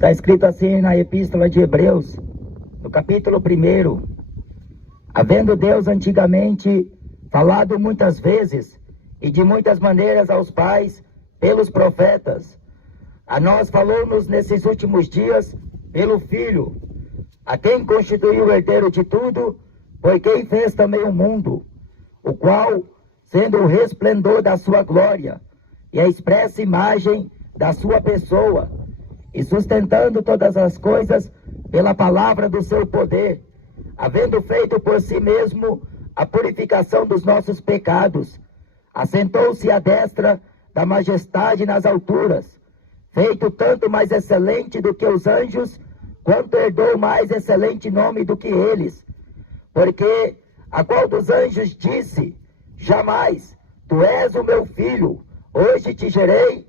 Está escrito assim na Epístola de Hebreus, no capítulo 1. Havendo Deus antigamente falado muitas vezes e de muitas maneiras aos pais pelos profetas, a nós falou-nos nesses últimos dias pelo Filho, a quem constituiu o herdeiro de tudo, por quem fez também o mundo, o qual, sendo o resplendor da sua glória e a expressa imagem da sua pessoa, e sustentando todas as coisas pela palavra do seu poder, havendo feito por si mesmo a purificação dos nossos pecados, assentou-se à destra da majestade nas alturas, feito tanto mais excelente do que os anjos, quanto herdou mais excelente nome do que eles. Porque a qual dos anjos disse: jamais, tu és o meu filho, hoje te gerei,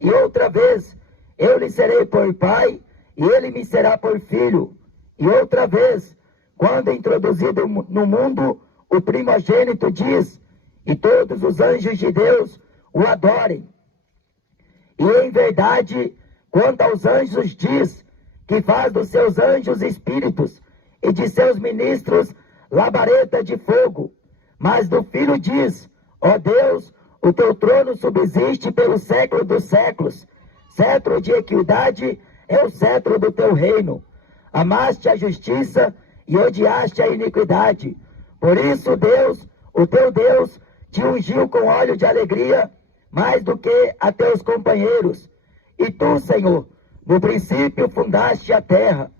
e outra vez, eu lhe serei por pai, e ele me será por filho. E outra vez, quando introduzido no mundo, o primogênito diz: e todos os anjos de Deus o adorem. E em verdade, quanto aos anjos diz, que faz dos seus anjos espíritos, e de seus ministros labareda de fogo. Mas do Filho diz: ó Deus, o teu trono subsiste pelo século dos séculos. Cetro de equidade é o cetro do teu reino. Amaste a justiça e odiaste a iniquidade. Por isso Deus, o teu Deus, te ungiu com óleo de alegria, mais do que a teus companheiros. E tu, Senhor, no princípio fundaste a terra,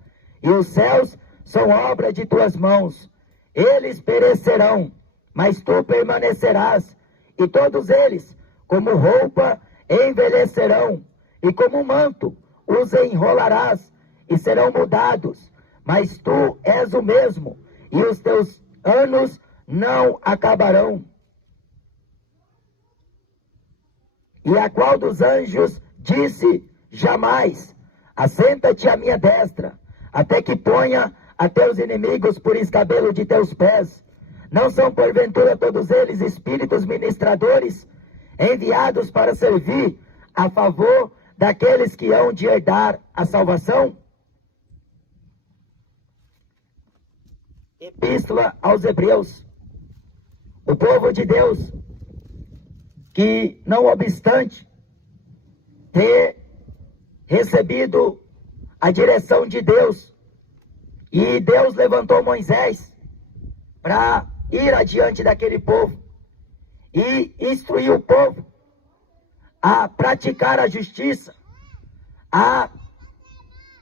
e os céus são obra de tuas mãos. Eles perecerão, mas tu permanecerás, e todos eles, como roupa, envelhecerão, e como manto os enrolarás, e serão mudados. Mas tu és o mesmo, e os teus anos não acabarão. E a qual dos anjos disse: jamais, assenta-te à minha destra, até que ponha a teus inimigos por escabelo de teus pés. Não são porventura todos eles espíritos ministradores, enviados para servir a favor daqueles que hão de herdar a salvação? Epístola aos Hebreus. O povo de Deus, que não obstante ter recebido a direção de Deus, e Deus levantou Moisés para ir adiante daquele povo e instruir o povo a praticar a justiça, a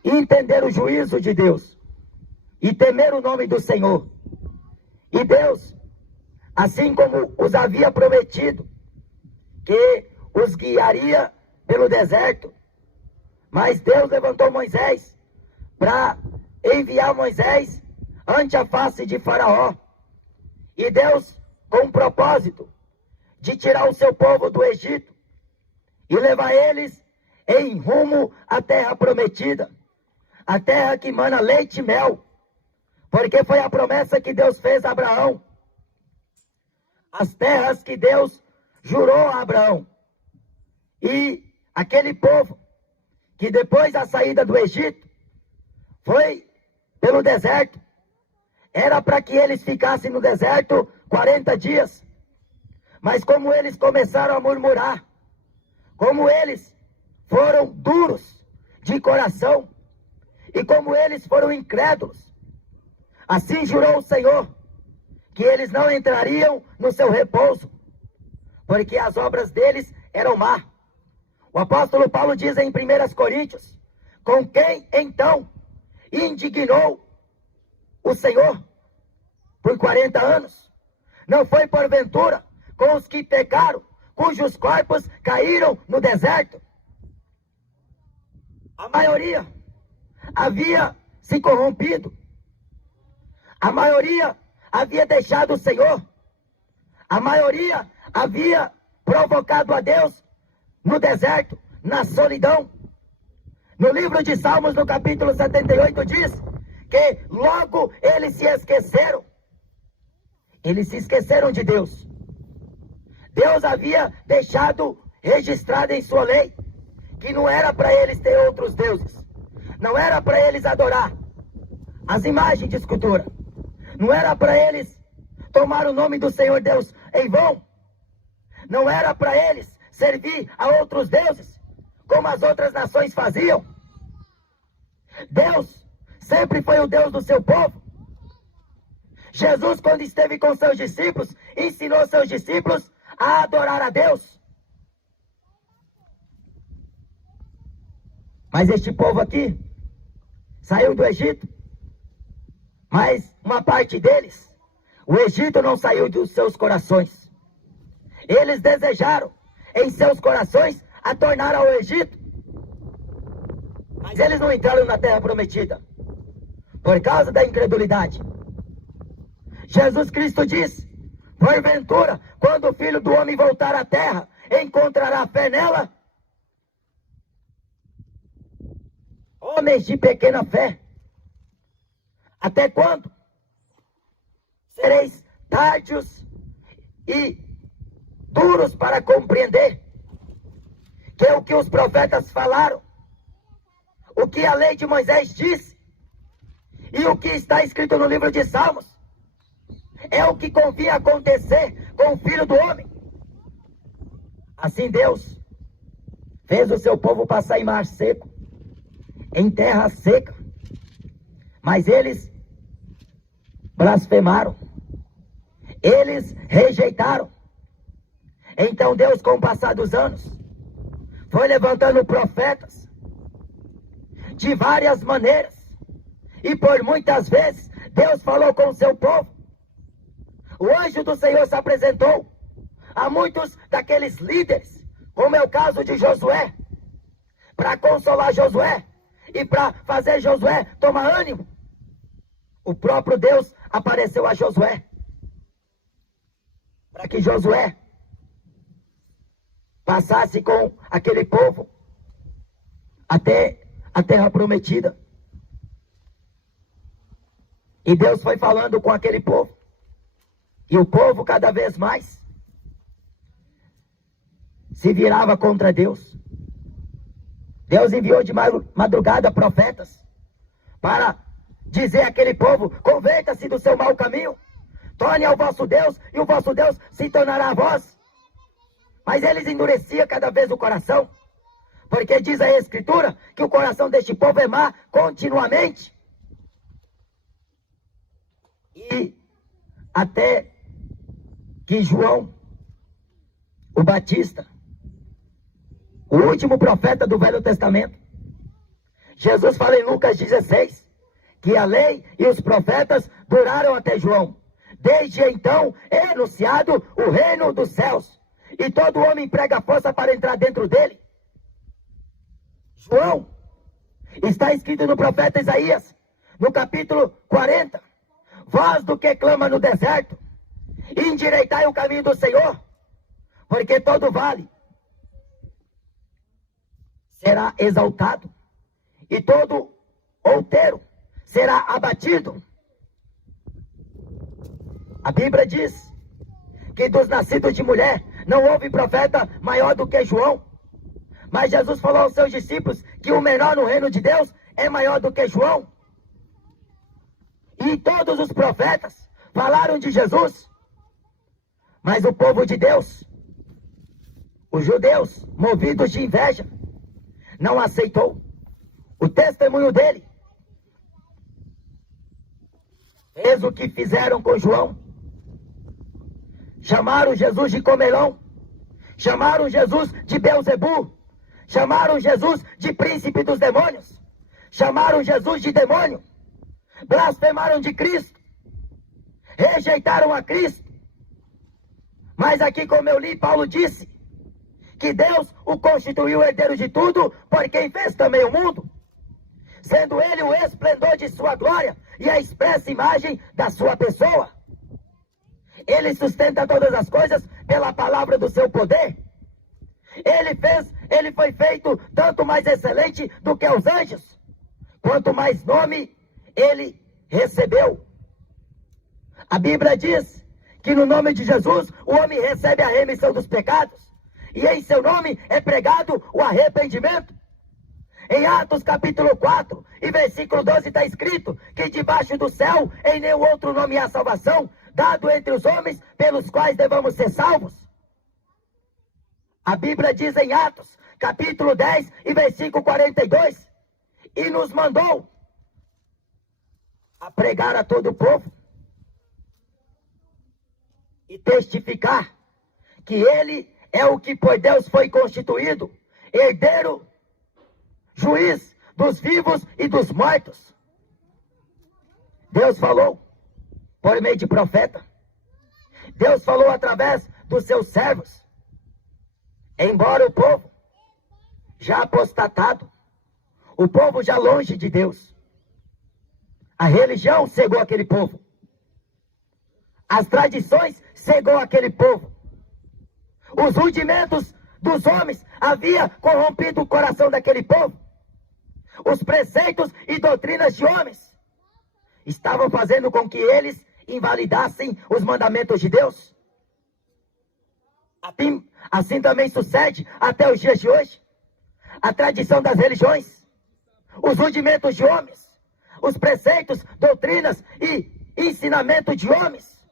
entender o juízo de Deus e temer o nome do Senhor. E Deus, assim como os havia prometido, que os guiaria pelo deserto, mas Deus levantou Moisés para enviar Moisés ante a face de Faraó. E Deus, com um propósito de tirar o seu povo do Egito e levar eles em rumo à terra prometida, a terra que mana leite e mel, porque foi a promessa que Deus fez a Abraão. As terras que Deus jurou a Abraão. E aquele povo que depois da saída do Egito foi pelo deserto, era para que eles ficassem no deserto 40 dias. Mas como eles começaram a murmurar, como eles foram duros de coração, e como eles foram incrédulos, assim jurou o Senhor, que eles não entrariam no seu repouso, porque as obras deles eram má. O apóstolo Paulo diz em 1 Coríntios: com quem então indignou o Senhor por 40 anos? Não foi porventura com os que pecaram, cujos corpos caíram no deserto? A maioria havia se corrompido, a maioria havia deixado o Senhor, a maioria havia provocado a Deus no deserto, na solidão. No livro de Salmos, no capítulo 78, diz que logo eles se esqueceram. Eles se esqueceram de Deus. Deus havia deixado registrado em sua lei que não era para eles ter outros deuses. não era para eles adorar as imagens de escultura. Não era para eles tomar o nome do Senhor Deus em vão. Não era para eles servir a outros deuses, como as outras nações faziam. Deus sempre foi o Deus do seu povo. Jesus, quando esteve com seus discípulos, ensinou seus discípulos a adorar a Deus. Mas este povo aqui saiu do Egito, mas uma parte deles, o Egito não saiu dos seus corações. Eles desejaram em seus corações a tornar ao Egito, mas eles não entraram na terra prometida por causa da incredulidade. Jesus Cristo disse: porventura, quando o Filho do Homem voltar à terra, encontrará fé nela? Homens de pequena fé, até quando sereis tardios e duros para compreender que o que os profetas falaram, o que a lei de Moisés disse e o que está escrito no livro de Salmos é o que convinha acontecer com o Filho do Homem? Assim Deus fez o seu povo passar em mar seco, em terra seca, mas eles blasfemaram, eles rejeitaram. Então Deus, com o passar dos anos, foi levantando profetas de várias maneiras, e por muitas vezes Deus falou com o seu povo. O anjo do Senhor se apresentou a muitos daqueles líderes, como é o caso de Josué, para consolar Josué e para fazer Josué tomar ânimo. O próprio Deus apareceu a Josué, para que Josué passasse com aquele povo até a terra prometida. E Deus foi falando com aquele povo. E o povo cada vez mais se virava contra Deus. Deus enviou de madrugada profetas para dizer àquele povo: converta-se do seu mau caminho, torne ao vosso Deus, e o vosso Deus se tornará a vós. Mas eles endureciam cada vez o coração, porque diz a Escritura que o coração deste povo é má continuamente. E até que João, o Batista, o último profeta do Velho Testamento, Jesus fala em Lucas 16, que a lei e os profetas duraram até João. Desde então é anunciado o reino dos céus, e todo homem emprega força para entrar dentro dele. João, está escrito no profeta Isaías, no capítulo 40, voz do que clama no deserto, endireitai o caminho do Senhor, porque todo vale será exaltado, e todo outeiro será abatido. A Bíblia diz que dos nascidos de mulher não houve profeta maior do que João. Mas Jesus falou aos seus discípulos que o menor no reino de Deus é maior do que João. E todos os profetas falaram de Jesus. Mas o povo de Deus, os judeus, movidos de inveja, não aceitou o testemunho dele. Fez o que fizeram com João. Chamaram Jesus de comelão. Chamaram Jesus de Beelzebu. Chamaram Jesus de príncipe dos demônios. Chamaram Jesus de demônio. Blasfemaram de Cristo. Rejeitaram a Cristo. Mas aqui, como eu li, Paulo disse que Deus o constituiu herdeiro de tudo, por quem fez também o mundo, sendo ele o esplendor de sua glória e a expressa imagem da sua pessoa. Ele sustenta todas as coisas pela palavra do seu poder. Ele foi feito tanto mais excelente do que os anjos, quanto mais nome ele recebeu. A Bíblia diz que no nome de Jesus o homem recebe a remissão dos pecados, e em seu nome é pregado o arrependimento. Em Atos capítulo 4 e versículo 12 está escrito que debaixo do céu em nenhum outro nome há salvação, dado entre os homens pelos quais devamos ser salvos. A Bíblia diz em Atos capítulo 10 e versículo 42, e nos mandou a pregar a todo o povo e testificar que ele é o que por Deus foi constituído, herdeiro, juiz dos vivos e dos mortos. Deus falou por meio de profeta. Deus falou através dos seus servos. Embora o povo já apostatado, o povo já longe de Deus, a religião cegou aquele povo. As tradições cegou aquele povo. Os rudimentos dos homens havia corrompido o coração daquele povo. Os preceitos e doutrinas de homens estavam fazendo com que eles invalidassem os mandamentos de Deus. Assim também sucede até os dias de hoje. A tradição das religiões, os rudimentos de homens, os preceitos, doutrinas e ensinamento de homens.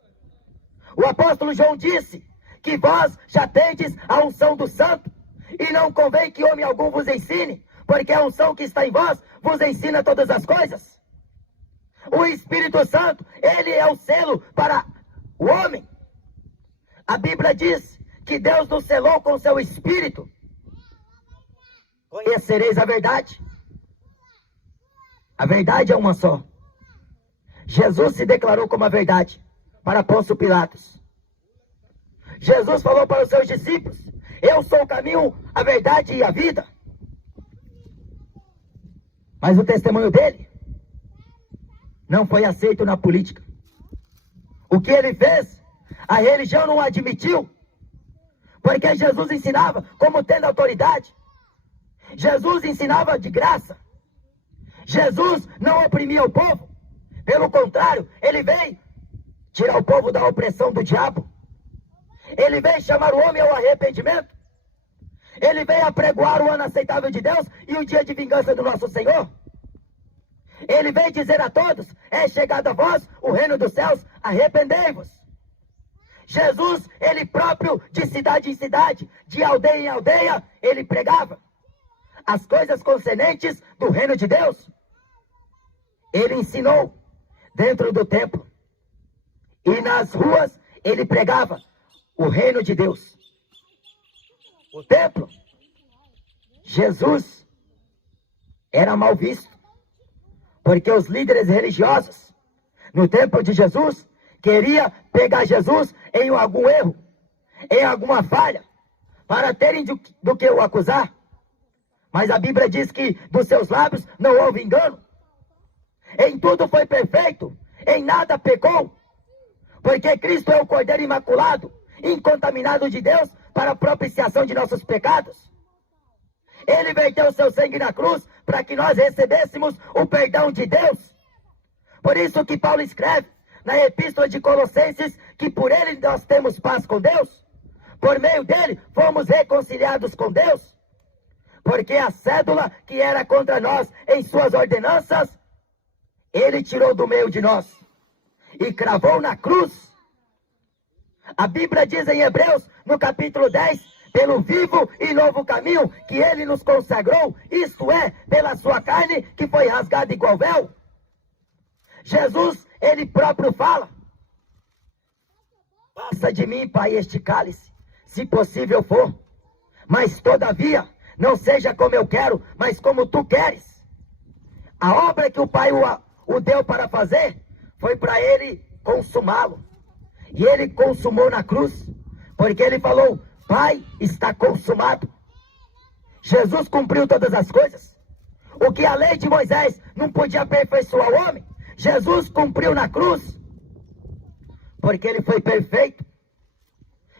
O apóstolo João disse que vós já tendes a unção do santo, e não convém que homem algum vos ensine, porque a unção que está em vós vos ensina todas as coisas. O Espírito Santo, ele é o selo para o homem. A Bíblia diz que Deus nos selou com seu Espírito. Conhecereis a verdade. A verdade é uma só. Jesus se declarou como a verdade para Pôncio Pilatos. Jesus falou para os seus discípulos: eu sou o caminho, a verdade e a vida. Mas o testemunho dele não foi aceito na política. O que ele fez, a religião não admitiu, porque Jesus ensinava como tendo autoridade. Jesus ensinava de graça. Jesus não oprimia o povo. Pelo contrário, ele veio tirar o povo da opressão do diabo. Ele veio chamar o homem ao arrependimento. Ele veio apregoar o ano aceitável de Deus e o dia de vingança do nosso Senhor. Ele veio dizer a todos: é chegado a vós o reino dos céus, arrependei-vos. Jesus, ele próprio, de cidade em cidade, de aldeia em aldeia, ele pregava as coisas concernentes do reino de Deus. Ele ensinou dentro do templo, e nas ruas ele pregava o reino de Deus. O templo, Jesus era mal visto, porque os líderes religiosos no templo de Jesus queria pegar Jesus em algum erro, em alguma falha, para terem do que o acusar. Mas a Bíblia diz que dos seus lábios não houve engano. Em tudo foi perfeito, em nada pecou, porque Cristo é o Cordeiro Imaculado, incontaminado de Deus, para a propiciação de nossos pecados. Ele verteu seu sangue na cruz para que nós recebêssemos o perdão de Deus. Por isso que Paulo escreve na Epístola de Colossenses que por ele nós temos paz com Deus. Por meio dele fomos reconciliados com Deus. Porque a cédula que era contra nós em suas ordenanças, ele tirou do meio de nós e cravou na cruz. A Bíblia diz em Hebreus, no capítulo 10, pelo vivo e novo caminho que ele nos consagrou, isto é, pela sua carne que foi rasgada igual véu. Jesus, ele próprio fala: passa de mim, Pai, este cálice, se possível for, mas todavia não seja como eu quero, mas como tu queres. A obra que o Pai o deu para fazer foi para ele consumá-lo. E ele consumou na cruz, porque ele falou: Pai, está consumado. Jesus cumpriu todas as coisas. O que a lei de Moisés não podia aperfeiçoar o homem, Jesus cumpriu na cruz, porque ele foi perfeito.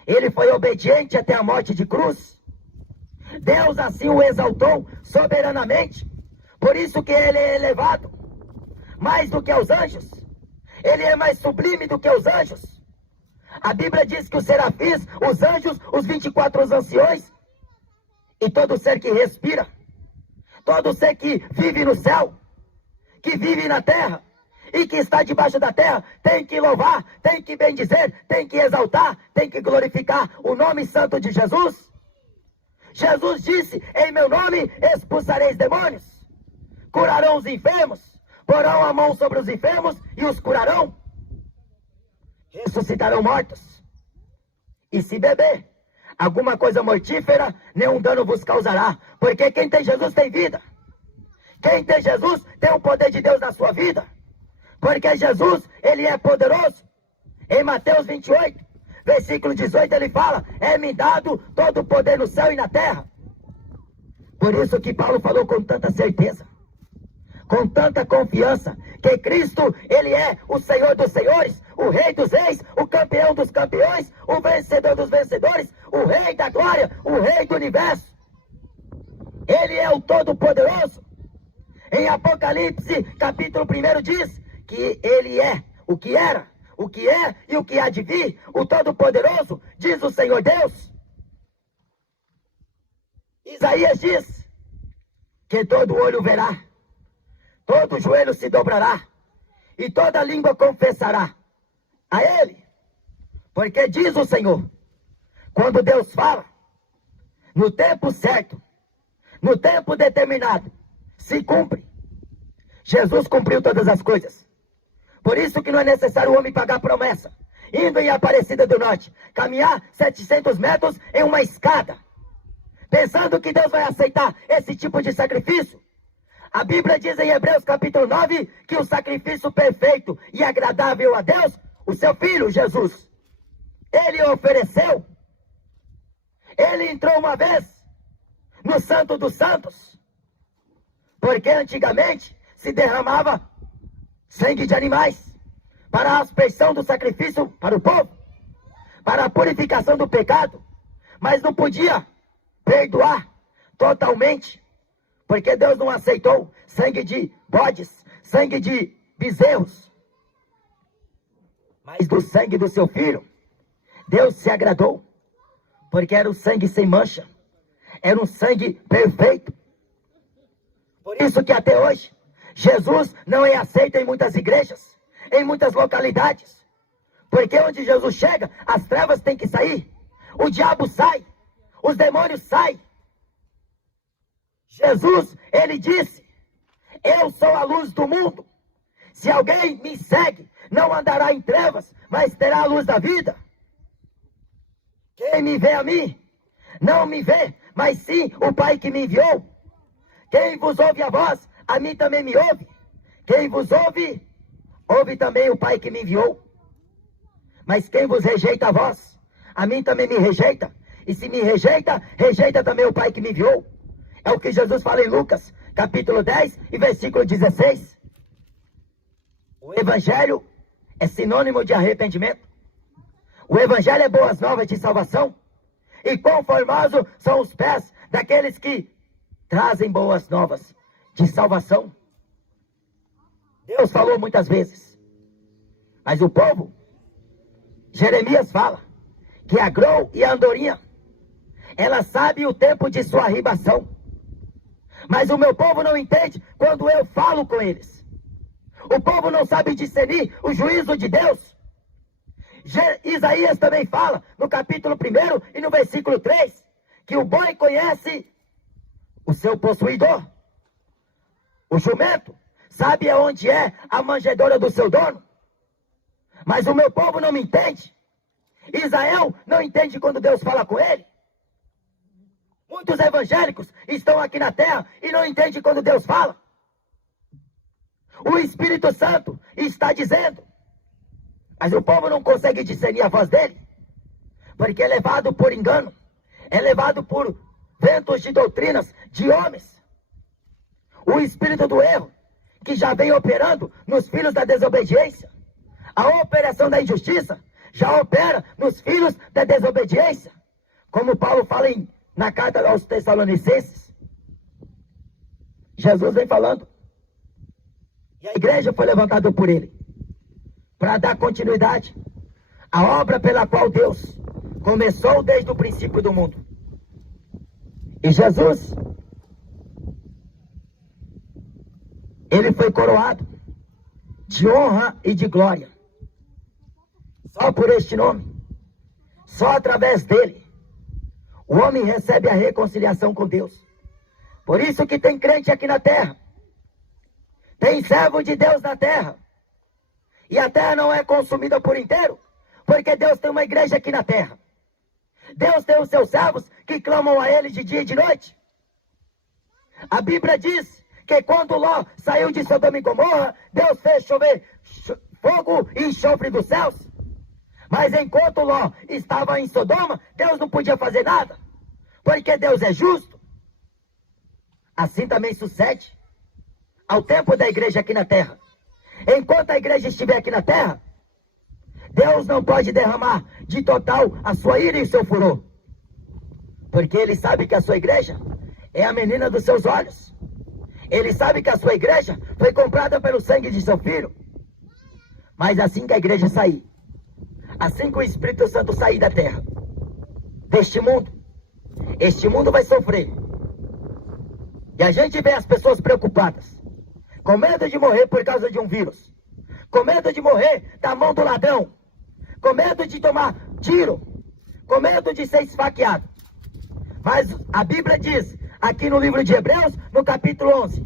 Ele foi obediente até a morte de cruz. Deus assim o exaltou soberanamente. Por isso que ele é elevado mais do que os anjos. Ele é mais sublime do que os anjos. A Bíblia diz que os serafins, os anjos, os 24 anciões e todo ser que respira Todo ser que vive no céu, que vive na terra e que está debaixo da terra, tem que louvar, tem que bendizer, tem que exaltar, tem que glorificar o nome santo de Jesus. Jesus disse: em meu nome expulsareis demônios, curarão os enfermos, porão a mão sobre os enfermos e os curarão, ressuscitarão mortos. E se beber alguma coisa mortífera, nenhum dano vos causará, porque quem tem Jesus tem vida. Quem tem Jesus tem o poder de Deus na sua vida, porque Jesus, ele é poderoso. Em Mateus 28, versículo 18, ele fala: é-me dado todo o poder no céu e na terra. Por isso que Paulo falou com tanta certeza, com tanta confiança, que Cristo, ele é o Senhor dos senhores, o Rei dos reis, o campeão dos campeões, o vencedor dos vencedores, o Rei da glória, o Rei do universo. Ele é o Todo-Poderoso. Em Apocalipse, capítulo 1, diz que ele é o que era, o que é e o que há de vir, o Todo-Poderoso, diz o Senhor Deus. Isaías diz que todo olho verá, todo joelho se dobrará e toda língua confessará a Ele. Porque diz o Senhor, quando Deus fala, no tempo certo, no tempo determinado, se cumpre. Jesus cumpriu todas as coisas. Por isso que não é necessário o homem pagar promessa, indo em Aparecida do Norte, caminhar 700 metros em uma escada, pensando que Deus vai aceitar esse tipo de sacrifício. A Bíblia diz em Hebreus capítulo 9, que o sacrifício perfeito e agradável a Deus, o seu Filho Jesus, ele ofereceu. Ele entrou uma vez no Santo dos Santos, porque antigamente se derramava sangue de animais para a aspersão do sacrifício para o povo, para a purificação do pecado, mas não podia perdoar totalmente, porque Deus não aceitou sangue de bodes, sangue de bezerros, mas do sangue do seu Filho. Deus se agradou, porque era um sangue sem mancha, era um sangue perfeito. Por isso que até hoje Jesus não é aceito em muitas igrejas, em muitas localidades, porque onde Jesus chega, as trevas têm que sair, o diabo sai, os demônios saem. Jesus, ele disse: eu sou a luz do mundo, se alguém me segue, não andará em trevas, mas terá a luz da vida. Quem me vê a mim, não me vê, mas sim o Pai que me enviou. Quem vos ouve a voz, a mim também me ouve. Quem vos ouve, ouve também o Pai que me enviou. Mas quem vos rejeita a vós, a mim também me rejeita. E se me rejeita, rejeita também o Pai que me enviou. É o que Jesus fala em Lucas, capítulo 10 e versículo 16. O Evangelho é sinônimo de arrependimento. O Evangelho é boas novas de salvação. E quão formosos são os pés daqueles que trazem boas novas de salvação. Deus falou muitas vezes, mas o povo, Jeremias fala, que a grão e a andorinha, ela sabe o tempo de sua arribação. Mas o meu povo não entende quando eu falo com eles. O povo não sabe discernir o juízo de Deus. Isaías também fala, no capítulo 1 e no versículo 3, que o boi conhece o seu possuidor. O jumento sabe aonde é a manjedoura do seu dono. Mas o meu povo não me entende. Israel não entende quando Deus fala com ele. Muitos evangélicos estão aqui na terra e não entendem quando Deus fala. O Espírito Santo está dizendo, mas o povo não consegue discernir a voz dele, porque é levado por engano, é levado por ventos de doutrinas de homens. O espírito do erro, que já vem operando nos filhos da desobediência, a operação da injustiça já opera nos filhos da desobediência, como Paulo fala na carta aos Tessalonicenses. Jesus vem falando, e a igreja foi levantada por ele, para dar continuidade à obra pela qual Deus começou desde o princípio do mundo. E Jesus, ele foi coroado de honra e de glória. Só por este nome, só através dele, o homem recebe a reconciliação com Deus. Por isso que tem crente aqui na terra, tem servo de Deus na terra, e a terra não é consumida por inteiro, porque Deus tem uma igreja aqui na terra. Deus tem os seus servos que clamam a ele de dia e de noite. A Bíblia diz que quando Ló saiu de Sodoma e Gomorra, Deus fez chover fogo e enxofre dos céus. Mas enquanto Ló estava em Sodoma, Deus não podia fazer nada, porque Deus é justo. Assim também sucede ao tempo da igreja aqui na terra. Enquanto a igreja estiver aqui na terra, Deus não pode derramar de total a sua ira e o seu furor, porque Ele sabe que a sua igreja é a menina dos seus olhos. Ele sabe que a sua igreja foi comprada pelo sangue de seu filho. Mas assim que a igreja sair, assim que o Espírito Santo sair da terra, deste mundo, este mundo vai sofrer. E a gente vê as pessoas preocupadas, com medo de morrer por causa de um vírus, com medo de morrer da mão do ladrão, com medo de tomar tiro, com medo de ser esfaqueado. Mas a Bíblia diz, aqui no livro de Hebreus, no capítulo 11,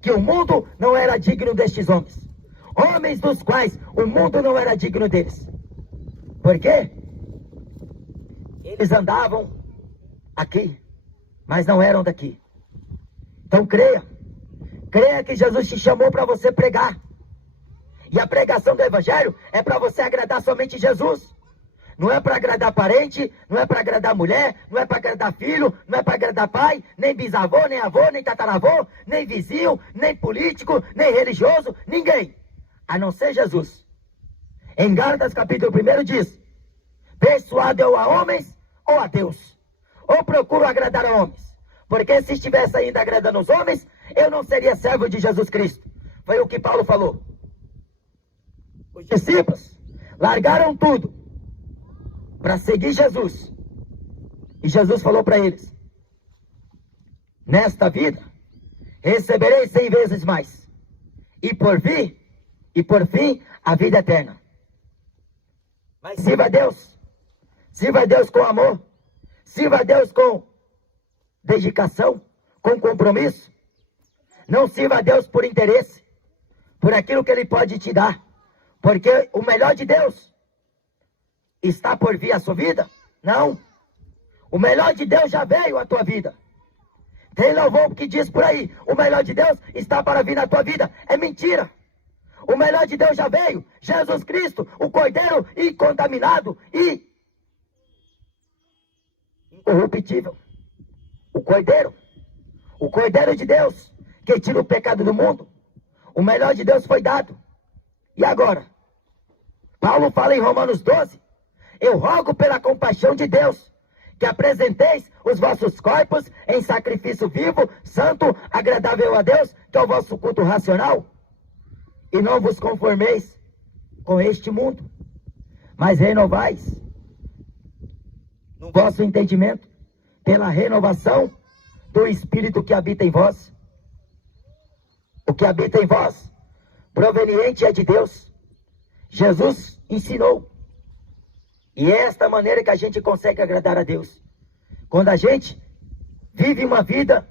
que o mundo não era digno destes homens. Homens dos quais o mundo não era digno deles. Por quê? Eles andavam aqui, mas não eram daqui. Então creia. Creia que Jesus te chamou para você pregar. E a pregação do Evangelho é para você agradar somente Jesus. Não é para agradar parente, não é para agradar mulher, não é para agradar filho, não é para agradar pai, nem bisavô, nem avô, nem tataravô, nem vizinho, nem político, nem religioso, ninguém. A não ser Jesus. Em Gálatas capítulo 1 diz, persuado eu a homens ou a Deus? Ou procuro agradar a homens? Porque se estivesse ainda agradando os homens, eu não seria servo de Jesus Cristo. Foi o que Paulo falou. Os discípulos largaram tudo para seguir Jesus. E Jesus falou para eles, nesta vida, recebereis 100 vezes mais. E por fim, a vida eterna. Mas sirva a Deus com amor, sirva a Deus com dedicação, com compromisso. Não sirva a Deus por interesse, por aquilo que Ele pode te dar, porque o melhor de Deus está por vir a sua vida? Não. O melhor de Deus já veio à tua vida. Tem louvor que diz por aí, o melhor de Deus está para vir na tua vida. É mentira. O melhor de Deus já veio. Jesus Cristo, o Cordeiro incontaminado e incorruptível. O Cordeiro de Deus, que tira o pecado do mundo. O melhor de Deus foi dado. E agora? Paulo fala em Romanos 12, eu rogo pela compaixão de Deus, que apresenteis os vossos corpos em sacrifício vivo, santo, agradável a Deus, que é o vosso culto racional. E não vos conformeis com este mundo, mas renovais no vosso entendimento, pela renovação do Espírito que habita em vós. O que habita em vós, proveniente é de Deus. Jesus ensinou. E é esta maneira que a gente consegue agradar a Deus. Quando a gente vive uma vida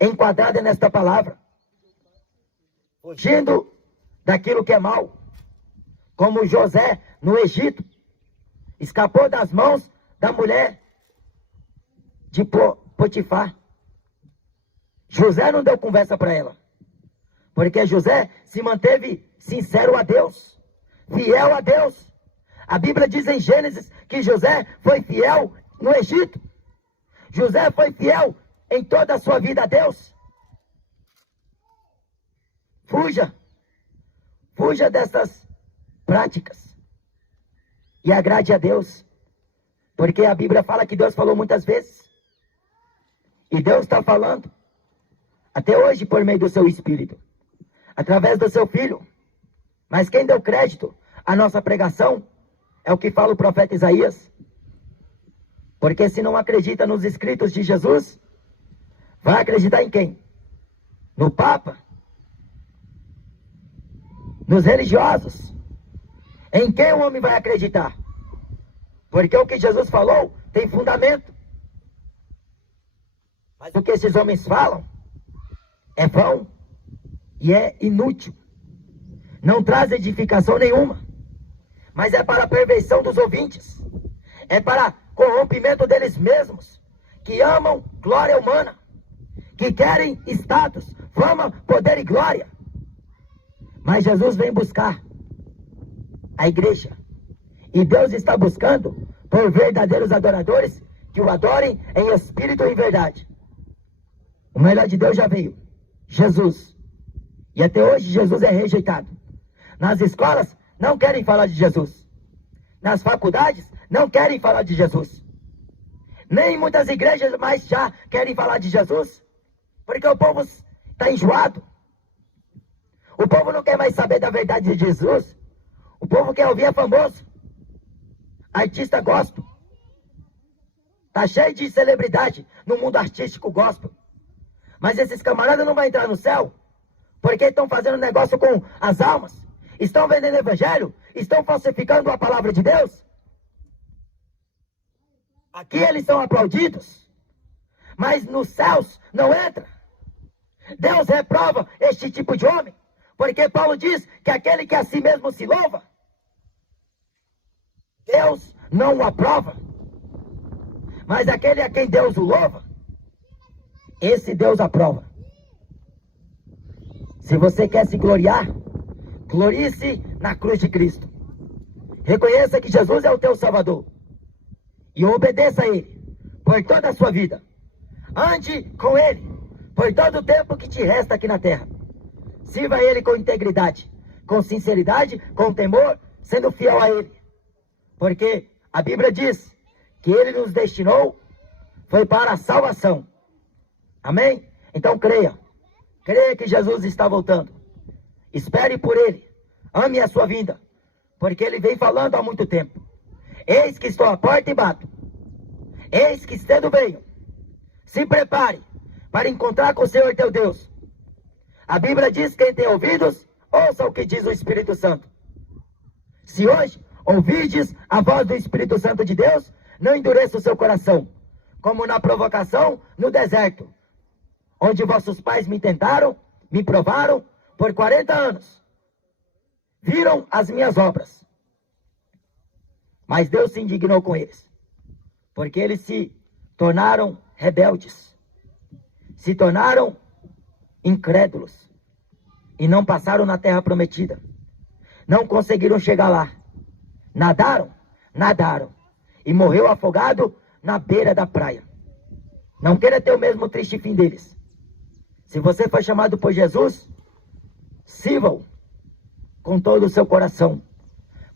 enquadrada nesta palavra, fugindo daquilo que é mal, como José no Egito, escapou das mãos da mulher de Potifar. José não deu conversa para ela, porque José se manteve sincero a Deus, fiel a Deus. A Bíblia diz em Gênesis que José foi fiel no Egito. José foi fiel em toda a sua vida a Deus. Fuja dessas práticas e agrade a Deus, porque a Bíblia fala que Deus falou muitas vezes, e Deus está falando até hoje por meio do seu Espírito, através do seu Filho. Mas quem deu crédito à nossa pregação é o que fala o profeta Isaías, porque se não acredita nos escritos de Jesus, vai acreditar em quem? No Papa? nos religiosos. Em quem o homem vai acreditar? Porque o que Jesus falou tem fundamento. Mas o que esses homens falam é vão e é inútil. Não traz edificação nenhuma. Mas é para a perversão dos ouvintes. É para corrompimento deles mesmos, que amam glória humana, que querem status, fama, poder e glória. Mas Jesus vem buscar a igreja. E Deus está buscando por verdadeiros adoradores que o adorem em espírito e em verdade. O melhor de Deus já veio, Jesus. E até hoje Jesus é rejeitado. Nas escolas não querem falar de Jesus. Nas faculdades não querem falar de Jesus. Nem muitas igrejas mais já querem falar de Jesus. Porque o povo está enjoado. O povo não quer mais saber da verdade de Jesus. O povo quer ouvir a famoso. Artista gospel. Tá cheio de celebridade no mundo artístico gospel. Mas esses camaradas não vão entrar no céu. Porque estão fazendo negócio com as almas. Estão vendendo evangelho. Estão falsificando a palavra de Deus. Aqui eles são aplaudidos. Mas nos céus não entra. Deus reprova este tipo de homem. Porque Paulo diz que aquele que a si mesmo se louva, Deus não o aprova. Mas aquele a quem Deus o louva, esse Deus aprova. Se você quer se gloriar, glorie-se na cruz de Cristo. Reconheça que Jesus é o teu Salvador. E obedeça a Ele por toda a sua vida. Ande com Ele por todo o tempo que te resta aqui na terra. Sirva a Ele com integridade, com sinceridade, com temor, sendo fiel a Ele. Porque a Bíblia diz que Ele nos destinou, foi para a salvação. Amém? Então creia. Creia que Jesus está voltando. Espere por Ele. Ame a sua vinda. Porque Ele vem falando há muito tempo. Eis que estou à porta e bato. Eis que cedo venho. Se prepare para encontrar com o Senhor teu Deus. A Bíblia diz que quem tem ouvidos, ouça o que diz o Espírito Santo. Se hoje ouvirdes a voz do Espírito Santo de Deus, não endureça o seu coração, como na provocação no deserto, onde vossos pais me tentaram, me provaram por 40 anos. Viram as minhas obras. Mas Deus se indignou com eles, porque eles se tornaram rebeldes, se tornaram incrédulos e não passaram na terra prometida. Não conseguiram chegar lá. Nadaram e morreu afogado na beira da praia. Não queira ter o mesmo triste fim deles. Se você foi chamado por Jesus, sirva-o com todo o seu coração,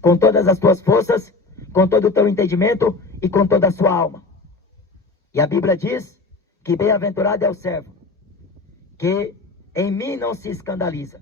com todas as suas forças, com todo o teu entendimento e com toda a sua alma. E a Bíblia diz que bem-aventurado é o servo que em mim não se escandaliza.